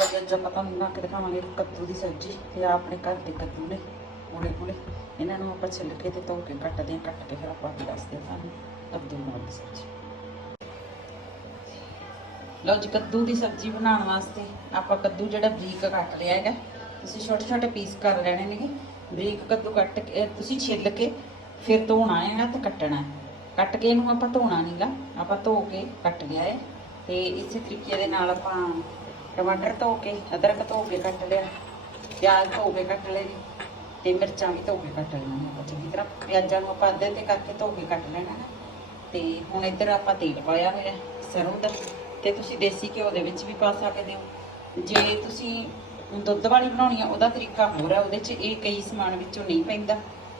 ਭਾਜੀ ਅੱਜ ਆਪਾਂ ਤੁਹਾਨੂੰ ਬਣਾ ਕੇ ਦਿਖਾਵਾਂਗੇ ਕੱਦੂ ਦੀ ਸਬਜ਼ੀ ਤੇ ਆਪਣੇ ਘਰ ਦੇ ਕੱਦੂ ਨੇ ਮੋੜੇ ਮੋੜੇ ਇਹਨਾਂ ਨੂੰ ਆਪਾਂ ਛਿੱਲ ਕੇ ਤੇ ਧੋ ਕੇ ਕੱਟਦੇ ਹਾਂ, ਕੱਟ ਕੇ ਫਿਰ ਆਪਾਂ ਦੱਸਦੇ ਹਾਂ ਤੁਹਾਨੂੰ ਕੱਦੂ ਬਣਾਉਣ ਦੀ ਸਬਜ਼ੀ। ਲਓ ਜੀ, ਕੱਦੂ ਦੀ ਸਬਜ਼ੀ ਬਣਾਉਣ ਵਾਸਤੇ ਆਪਾਂ ਕੱਦੂ ਜਿਹੜਾ ਬਰੀਕ ਕੱਟ ਲਿਆ ਹੈਗਾ, ਤੁਸੀਂ ਛੋਟੇ ਛੋਟੇ ਪੀਸ ਕਰ ਲੈਣੇ ਨੇਗੇ। ਬਰੀਕ ਕੱਦੂ ਕੱਟ ਕੇ ਤੁਸੀਂ ਛਿੱਲ ਕੇ ਫਿਰ ਧੋਣਾ ਹੈਗਾ ਤੇ ਕੱਟਣਾ ਕੱਟ ਕੇ ਇਹਨੂੰ ਆਪਾਂ ਧੋਣਾ ਨਹੀਂਗਾ ਆਪਾਂ ਧੋ ਕੇ ਕੱਟ ਲਿਆ ਹੈ। ਤੇ ਇਸੇ ਤਰੀਕੇ ਦੇ ਨਾਲ ਆਪਾਂ ਟਮਾਟਰ ਧੋ ਕੇ, ਅਦਰਕ ਧੋ ਕੇ ਕੱਟ ਲਿਆ, ਪਿਆਜ਼ ਧੋ ਕੇ ਕੱਟ ਲਏ ਨੇ ਤੇ ਮਿਰਚਾਂ ਵੀ ਧੋ ਕੇ ਕੱਟ ਲੈਣੀਆਂ ਆਪਾਂ ਚੰਗੀ ਤਰ੍ਹਾਂ ਪਿਆਜ਼ਾਂ ਨੂੰ ਆਪਾਂ ਅੱਧੇ ਤੇ ਕਰਕੇ ਧੋ ਕੇ ਕੱਟ ਲੈਣਾ ਹੈ ਤੇ ਹੁਣ ਇੱਧਰ ਆਪਾਂ ਤੇਲ ਪਾਇਆ ਹੋਇਆ, ਸਰੋਂ ਦਾ। ਤੇ ਤੁਸੀਂ ਦੇਸੀ ਘਿਓ ਦੇ ਵਿੱਚ ਵੀ ਪਾ ਸਕਦੇ ਹੋ। ਜੇ ਤੁਸੀਂ ਦੁੱਧ ਵਾਲੀ ਬਣਾਉਣੀ ਆ, ਉਹਦਾ ਤਰੀਕਾ ਹੋਰ ਹੈ ਉਹਦੇ 'ਚ ਇਹ ਕਈ ਸਮਾਨ ਵਿੱਚੋਂ ਨਹੀਂ ਪੈਂਦਾ।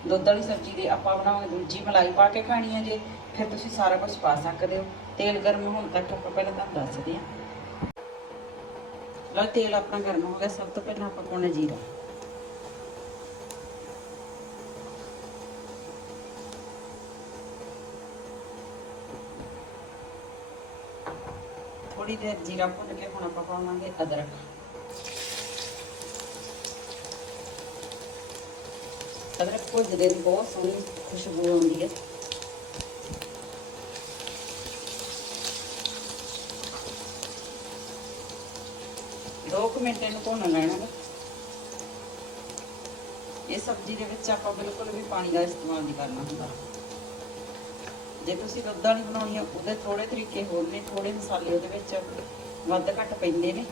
ਦੁੱਧ ਵਾਲੀ ਸਬਜ਼ੀ ਦੇ ਆਪਾਂ ਬਣਾਉਂਦੇ ਦੂਜੀ ਮਲਾਈ ਪਾ ਕੇ ਖਾਣੀ ਹੈ ਜੇ, ਫਿਰ ਤੁਸੀਂ ਸਾਰਾ ਕੁਝ ਪਾ ਸਕਦੇ ਹੋ। ਤੇਲ ਗਰਮ ਹੋਣ ਤੱਕ ਆਪਾਂ ਪਹਿਲਾਂ ਤੁਹਾਨੂੰ ਦੱਸਦੇ ਹਾਂ। ਲਓ ਤੇਲ ਆਪਣਾ ਗਰਮ ਹੋ ਗਿਆ, ਸਭ ਤੋਂ ਪਹਿਲਾਂ ਆਪਾਂ ਪਾਉਣਾ ਜੀਰਾ। ਥੋੜੀ ਦੇਰ ਜੀਰਾ ਭੁੰਨ ਕੇ ਹੁਣ ਆਪਾਂ ਪਾਵਾਂਗੇ ਅਦਰਕ। ਅਦਰਕ ਭੁੱਜਦੇ ਦੀ ਬਹੁਤ ਸੋਹਣੀ ਖੁਸ਼ਬੂ ਆਉਂਦੀ ਹੈ। ਦੋ ਮਿੰਟ ਇਹਨੂੰ ਭੁੰਨ ਲੈਣਾ ਗਾ। ਇਹ ਸਬਜ਼ੀ ਦੇ ਵਿੱਚ ਆਪਾਂ ਬਿਲਕੁਲ ਵੀ ਪਾਣੀ ਦਾ ਇਸਤੇਮਾਲ ਨਹੀਂ ਕਰਨਾ ਹੁੰਦਾ। ਜੇ ਤੁਸੀਂ ਦੁੱਧ ਵਾਲੀ ਬਣਾਉਣੀ ਆ, ਉਹਦੇ ਥੋੜੇ ਤਰੀਕੇ ਹੋਰ ਨੇ ਥੋੜੇ ਮਸਾਲੇ ਉਹਦੇ ਵਿੱਚ ਵੱਧ ਘੱਟ ਪੈਂਦੇ ਨੇ।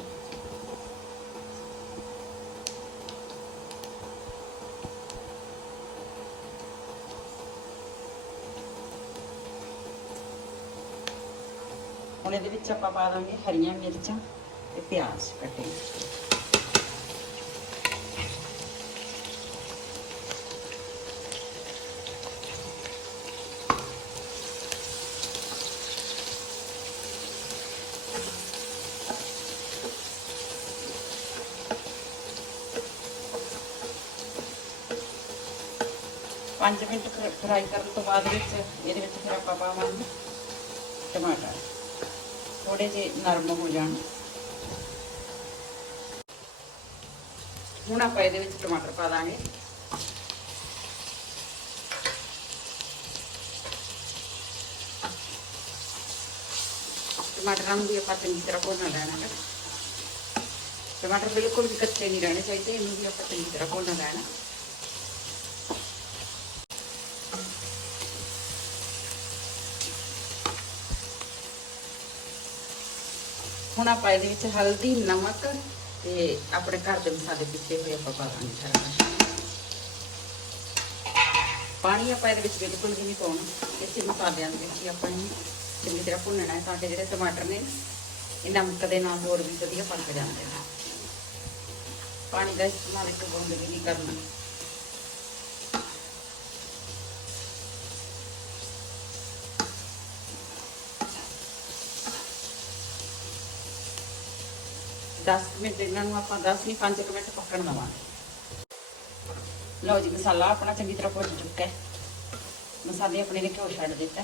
ਹੁਣ ਇਹਦੇ ਵਿੱਚ ਆਪਾਂ ਪਾ ਦਾਂਗੇ ਹਰੀਆਂ ਮਿਰਚਾਂ। ਤੇ ਪਿਆਜ਼ ਕੱਟੇ ਪੰਜ ਮਿੰਟ ਫਰਾਈ ਕਰਨ ਤੋਂ ਬਾਅਦ ਵਿੱਚ ਇਹਦੇ ਵਿੱਚ ਫਿਰ ਆਪਾਂ ਪਾਵਾਂਗੇ ਟਮਾਟਰ। ਥੋੜੇ ਜਿਹੇ ਨਰਮ ਹੋ ਜਾਣ। ਹੁਣ ਆਪਾਂ ਇਹਦੇ ਵਿੱਚ ਟਮਾਟਰ ਪਾ ਦਾਂਗੇ। ਟਮਾਟਰਾਂ ਨੂੰ ਵੀ ਆਪਾਂ ਚੰਗੀ ਤਰ੍ਹਾਂ ਭੁੰਨ ਲੈਣਾ ਹੈ ਟਮਾਟਰ ਬਿਲਕੁਲ ਵੀ ਕੱਚੇ ਨਹੀਂ ਰਹਿਣੇ ਚਾਹੀਦੇ, ਇਹਨੂੰ ਵੀ ਆਪਾਂ ਚੰਗੀ ਤਰ੍ਹਾਂ ਭੁੰਨ ਲੈਣਾ। ਹੁਣ ਆਪਾਂ ਇਹਦੇ ਵਿੱਚ ਹਲਦੀ, ਨਮਕ ਤੇ ਆਪਣੇ ਘਰ ਦੇ ਮਸਾਲੇ ਪਿੱਛੇ ਹੋਏ ਆਪਾਂ ਪਾ ਸਾਰਾ ਪਾਣੀ ਆਪਾਂ ਇਹਦੇ ਵਿੱਚ ਬਿਲਕੁਲ ਵੀ ਨਹੀਂ ਪਾਉਣਾ। ਇਸੇ ਮਸਾਲਿਆਂ ਦੇ ਵਿੱਚ ਹੀ ਆਪਾਂ ਇਹਨੂੰ ਚੰਗੀ ਤਰ੍ਹਾਂ ਭੁੰਨਣਾ ਹੈ ਤਾਂ ਜਿਹੜੇ ਟਮਾਟਰ ਨੇ, ਇਹ ਨਮਕ ਦੇ ਨਾਲ ਹੋਰ ਵੀ ਵਧੀਆ ਪੱਕ ਜਾਂਦੇ ਨੇ। ਪਾਣੀ ਦਾ ਇਸਤੇਮਾਲ ਇੱਕ ਬੂੰਦ ਵੀ ਨਹੀਂ ਕਰਨਾ। ਦਸ ਕੁ ਮਿੰਟ ਇਹਨਾਂ ਨੂੰ ਆਪਾਂ 10 ਨਹੀਂ 5 ਮਿੰਟ ਪੱਕਣ ਦੇਵਾਂਗੇ। ਲਓ ਜੀ, ਮਸਾਲਾ ਆਪਣਾ ਚੰਗੀ ਤਰ੍ਹਾਂ ਭੁੱਜ ਚੁੱਕਾ ਹੈ। ਮਸਾਲੇ ਆਪਣੇ ਨੇ ਘਿਓ ਛੱਡ ਦਿੱਤਾ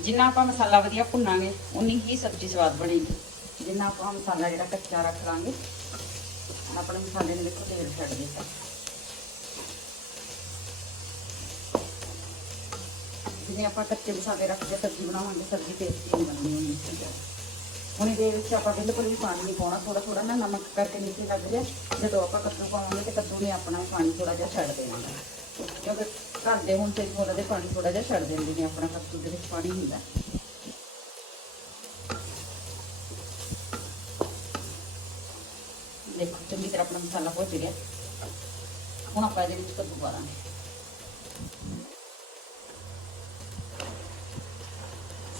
ਜਿੰਨਾ ਆਪਾਂ ਮਸਾਲਾ ਵਧੀਆ ਭੁੰਨਾਂਗੇ, ਉਨੀ ਹੀ ਸਬਜ਼ੀ ਸਵਾਦ ਬਣੇਗੀ। ਜਿੰਨਾ ਆਪਾਂ ਮਸਾਲਾ ਜਿਹੜਾ ਕੱਚਾ ਰੱਖ ਲਾਂਗੇ, ਆਪਣੇ ਮਸਾਲੇ ਨੇ ਦੇਖੋ ਤੇਲ ਛੱਡ ਦਿੱਤਾ ਜਿਵੇਂ ਆਪਾਂ ਕੱਚੇ ਮਸਾਲੇ ਰੱਖ ਕੇ ਸਬਜ਼ੀ ਬਣਾਵਾਂਗੇ, ਸਬਜ਼ੀ ਟੇਸਟੀ ਨਹੀਂ ਬਣਨੀ ਹੁਣ ਇਹਦੇ ਵਿੱਚ ਆਪਾਂ ਬਿਲਕੁਲ ਵੀ ਪਾਣੀ ਨਹੀਂ ਪਾਉਣਾ ਥੋੜਾ ਥੋੜਾ ਨਾ ਨਮਕ ਕਰਕੇ ਨੀਚੇ ਲੱਗ ਰਿਹਾ ਜਦੋਂ ਆਪਾਂ ਕੱਦੂ ਪਾਵਾਂਗੇ ਤੇ ਕੱਦੂ ਨੇ ਆਪਣਾ ਪਾਣੀ ਥੋੜਾ ਜਿਹਾ ਛੱਡ ਦੇਣਾ। ਕਿਉਂਕਿ ਘਰ ਦੇ ਹੁਣ ਤੇ ਥੋੜਾ ਜਿਹਾ ਪਾਣੀ ਥੋੜਾ ਜਿਹਾ ਛੱਡ ਦਿੰਦੇ ਨੇ, ਆਪਣਾ ਕੱਦੂ ਦੇ ਵਿੱਚ ਪਾਣੀ ਹੁੰਦਾ। ਦੇਖੋ, ਚੰਗੀ ਤਰ੍ਹਾਂ ਆਪਣਾ ਮਸਾਲਾ ਭੁੱਜ ਗਿਆ ਹੁਣ ਆਪਾਂ ਇਹਦੇ ਵਿੱਚ ਕੱਦੂ ਪਾ ਦਾਂਗੇ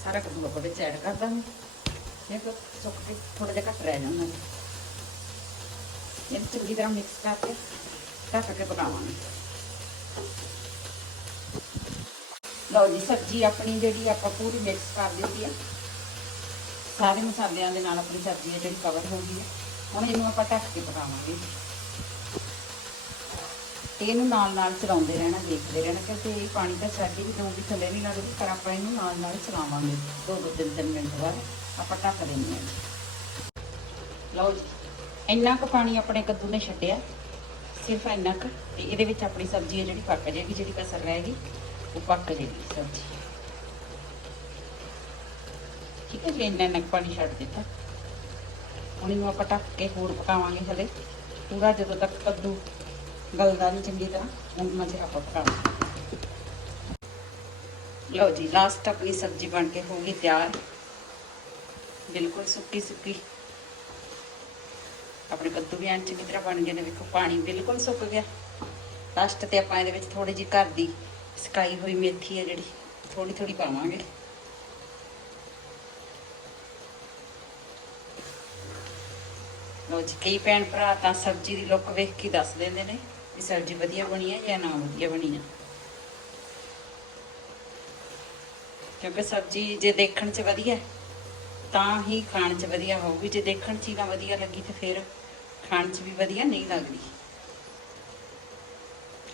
ਸਾਰਾ ਕੱਦੂ ਆਪਾਂ ਵਿੱਚ ਐਡ ਕਰ ਦਾਂਗੇ। ਦੇਖੋ ਸੁੱਕ ਕੇ ਥੋੜਾ ਜਿਹਾ ਘੱਟ ਰਹਿ ਜਾਂਦਾ ਹੈ ਚੰਗੀ ਤਰ੍ਹਾਂ ਮਿਕਸ ਕਰਕੇ ਢੱਕ ਕੇ ਪਕਾਵਾਂਗੇ। ਲਓ ਜੀ, ਸਬਜ਼ੀ ਆਪਣੀ ਜਿਹੜੀ ਆਪਾਂ ਪੂਰੀ ਮਿਕਸ ਕਰ ਦਿੱਤੀ ਆ। ਸਾਰੇ ਮਸਾਲਿਆਂ ਦੇ ਨਾਲ ਆਪਣੀ ਸਬਜ਼ੀ ਹੈ ਜਿਹੜੀ ਕਵਰ ਹੋ ਗਈ ਹੈ ਹੁਣ ਇਹਨੂੰ ਆਪਾਂ ਢੱਕ ਕੇ ਪਕਾਵਾਂਗੇ ਤੇ ਇਹਨੂੰ ਨਾਲ ਨਾਲ ਚਲਾਉਂਦੇ ਰਹਿਣਾ, ਦੇਖਦੇ ਰਹਿਣਾ, ਕਿਉਂਕਿ ਇਹ ਪਾਣੀ ਤਾਂ ਛੱਡ ਹੀ ਵੀ ਥੱਲੇ ਨਹੀਂ ਲੱਗਦੀ, ਪਰ ਆਪਾਂ ਇਹਨੂੰ ਨਾਲ ਨਾਲ ਚਲਾਵਾਂਗੇ। ਦੋ ਦੋ ਤਿੰਨ ਤਿੰਨ ਮਿੰਟ ਬਾਅਦ। ਆਪਾਂ ਢੱਕ ਦਿੰਦੇ ਹਾਂ। ਲਓ ਇੰਨਾ ਕੁ ਪਾਣੀ ਆਪਣੇ ਕੱਦੂ ਨੇ ਛੱਡਿਆ। ਸਿਰਫ ਇੰਨਾ ਕੁ, ਤੇ ਇਹਦੇ ਵਿੱਚ ਆਪਣੀ ਸਬਜ਼ੀ ਹੈ ਜਿਹੜੀ ਪੱਕ ਜਾਏਗੀ, ਜਿਹੜੀ ਕਸਰ ਰਹੇਗੀ, ਉਹ ਪੱਕ ਜਾਏਗੀ ਸਬਜ਼ੀ। ਠੀਕ ਹੈ ਜੀ, ਇੰਨਾ ਇੰਨਾ ਪਾਣੀ ਛੱਡ ਦਿੱਤਾ। ਹੁਣ ਇਹਨੂੰ ਆਪਾਂ ਢੱਕ ਕੇ ਹੋਰ ਪਕਾਵਾਂਗੇ ਹਲੇ। ਪੂਰਾ ਜਦੋਂ ਤੱਕ ਕੱਦੂ ਗਲਦਾ ਨਹੀਂ ਚੰਗੀ ਤਰ੍ਹਾਂ ਉਹਨਾਂ ਚਿਰ ਆਪਾਂ ਪਕਾਵਾਂਗੇ। ਲਓ ਜੀ ਲਾਸਟ ਆਪਣੀ ਸਬਜ਼ੀ ਬਣ ਕੇ ਹੋ ਗਈ ਤਿਆਰ। ਬਿਲਕੁਲ ਸੁੱਕੀ ਸੁੱਕੀ। ਆਪਣੇ ਕੱਦੂ ਵੀ ਐਨ ਚੰਗੀ ਤਰ੍ਹਾਂ ਬਣ ਗਏ ਨੇ, ਵੇਖੋ, ਪਾਣੀ ਬਿਲਕੁਲ ਸੁੱਕ ਗਿਆ। ਲਾਸਟ ਤੇ ਆਪਾਂ ਇਹਦੇ ਵਿੱਚ ਥੋੜੀ ਜਿਹੀ ਘਰ ਦੀ ਸਕਾਈ ਹੋਈ ਮੇਥੀ ਹੈ ਜਿਹੜੀ ਥੋੜੀ ਥੋੜੀ ਪਾਵਾਂਗੇ। ਲਓ ਜੀ, ਕਈ ਭੈਣ ਭਰਾ ਤਾਂ ਸਬਜ਼ੀ ਦੀ ਲੁੱਕ ਵੇਖ ਕੇ ਦੱਸ ਦਿੰਦੇ ਨੇ ਵੀ ਸਬਜ਼ੀ ਵਧੀਆ ਬਣੀ ਹੈ ਜਾਂ ਨਾ ਵਧੀਆ ਬਣੀ ਹੈ ਕਿਉਂਕਿ ਸਬਜ਼ੀ ਜੇ ਦੇਖਣ 'ਚ ਵਧੀਆ ਤਾਂ ਹੀ ਖਾਣ 'ਚ ਵਧੀਆ ਹੋਊਗੀ। ਜੇ ਦੇਖਣ 'ਚ ਹੀ ਨਾ ਵਧੀਆ ਲੱਗੀ ਤੇ ਫਿਰ ਖਾਣ 'ਚ ਵੀ ਵਧੀਆ ਨਹੀਂ ਲੱਗਦੀ।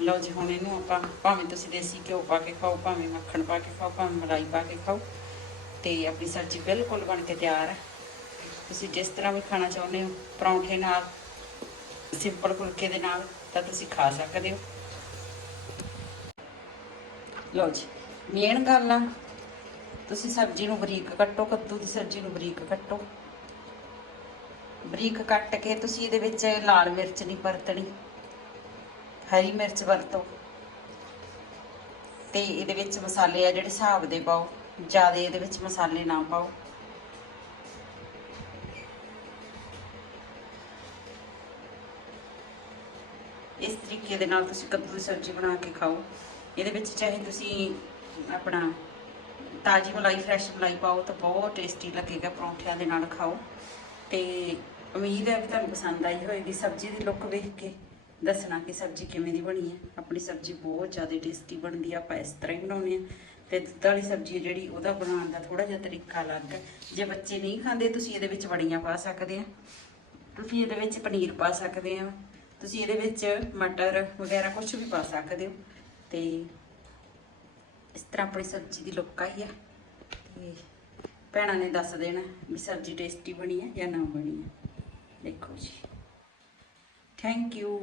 ਲਓ ਜੀ, ਹੁਣ ਇਹਨੂੰ ਆਪਾਂ ਭਾਵੇਂ ਤੁਸੀਂ ਦੇਸੀ ਘਿਓ ਪਾ ਕੇ ਖਾਓ, ਭਾਵੇਂ ਮੱਖਣ ਪਾ ਕੇ ਖਾਓ, ਭਾਵੇਂ ਮਲਾਈ ਪਾ ਕੇ ਖਾਓ, ਤੇ ਆਪਣੀ ਸਬਜ਼ੀ ਬਿਲਕੁਲ ਬਣ ਕੇ ਤਿਆਰ ਹੈ। ਤੁਸੀਂ ਜਿਸ ਤਰ੍ਹਾਂ ਵੀ ਖਾਣਾ ਚਾਹੁੰਦੇ ਹੋ, ਪਰੌਂਠੇ ਨਾਲ ਸਿੰਪਲ ਫੁਲਕੇ ਦੇ ਨਾਲ, ਤਾਂ ਤੁਸੀਂ ਖਾ ਸਕਦੇ ਹੋ। ਲਓ ਜੀ, ਮੇਨ ਗੱਲ ਆ ਤੁਸੀਂ ਸਬਜ਼ੀ ਨੂੰ ਬਰੀਕ ਕੱਟੋ, ਕੱਦੂ ਦੀ ਸਬਜ਼ੀ ਨੂੰ ਬਰੀਕ ਕੱਟੋ। ਬਰੀਕ ਕੱਟ ਕੇ ਤੁਸੀਂ ਇਹਦੇ ਵਿੱਚ ਲਾਲ ਮਿਰਚ ਨਹੀਂ ਵਰਤਣੀ ਹਰੀ ਮਿਰਚ ਵਰਤੋ। ਤੇ ਇਹਦੇ ਵਿੱਚ ਮਸਾਲੇ ਆ ਜਿਹੜੇ ਹਿਸਾਬ ਦੇ ਪਾਓ, ਜ਼ਿਆਦਾ ਇਹਦੇ ਵਿੱਚ ਮਸਾਲੇ ਨਾ ਪਾਓ। ਇਸ ਤਰੀਕੇ ਦੇ ਨਾਲ ਤੁਸੀਂ ਕੱਦੂ ਦੀ ਸਬਜ਼ੀ ਬਣਾ ਕੇ ਖਾਓ। ਇਹਦੇ ਵਿੱਚ ਚਾਹੇ ਤੁਸੀਂ ਆਪਣਾ ਤਾਜੀ ਮਲਾਈ ਫਰੈਸ਼ ਮਲਾਈ ਪਾਓ ਤਾਂ ਬਹੁਤ ਟੇਸਟੀ ਲੱਗੇਗਾ ਪਰੌਂਠਿਆਂ ਦੇ ਨਾਲ ਖਾਓ। ਤੇ ਉਮੀਦ ਹੈ ਕਿ ਤੁਹਾਨੂੰ ਪਸੰਦ ਆਈ ਹੋਵੇਗੀ ਸਬਜ਼ੀ ਦੀ ਲੁੱਕ ਵੇਖ ਕੇ ਦੱਸਣਾ ਕਿ ਸਬਜ਼ੀ ਕਿਵੇਂ ਦੀ ਬਣੀ ਹੈ। ਆਪਣੀ ਸਬਜ਼ੀ ਬਹੁਤ ਜ਼ਿਆਦਾ ਟੇਸਟੀ ਬਣਦੀ ਆ। ਆਪਾਂ ਇਸ ਤਰ੍ਹਾਂ ਹੀ ਬਣਾਉਂਦੇ ਆ ਤੇ ਦੁੱਧ ਵਾਲੀ ਸਬਜ਼ੀ ਹੈ ਜਿਹੜੀ, ਉਹਦਾ ਬਣਾਉਣ ਦਾ ਥੋੜਾ ਜਿਹਾ ਤਰੀਕਾ ਅਲੱਗ ਹੈ। ਜੇ ਬੱਚੇ ਨਹੀਂ ਖਾਂਦੇ, ਤੁਸੀਂ ਇਹਦੇ ਵਿੱਚ ਵੜੀਆਂ ਪਾ ਸਕਦੇ ਆ। ਤੁਸੀਂ ਇਹਦੇ ਵਿੱਚ ਪਨੀਰ ਪਾ ਸਕਦੇ ਆ। ਤੁਸੀਂ ਇਹਦੇ ਵਿੱਚ ਮਟਰ ਵਗੈਰਾ ਕੁਝ ਵੀ ਪਾ ਸਕਦੇ ਹੋ। ਤੇ ਇਸ ਤਰ੍ਹਾਂ ਆਪਣੀ ਸਬਜ਼ੀ ਦੀ ਲੁੱਕ ਆਈ ਆ ਤੇ ਭੈਣਾਂ ਨੇ ਦੱਸ ਦੇਣਾ ਵੀ ਸਬਜ਼ੀ ਟੇਸਟੀ ਬਣੀ ਹੈ ਜਾਂ ਨਾ ਬਣੀ ਹੈ ਦੇਖੋ ਜੀ। Thank you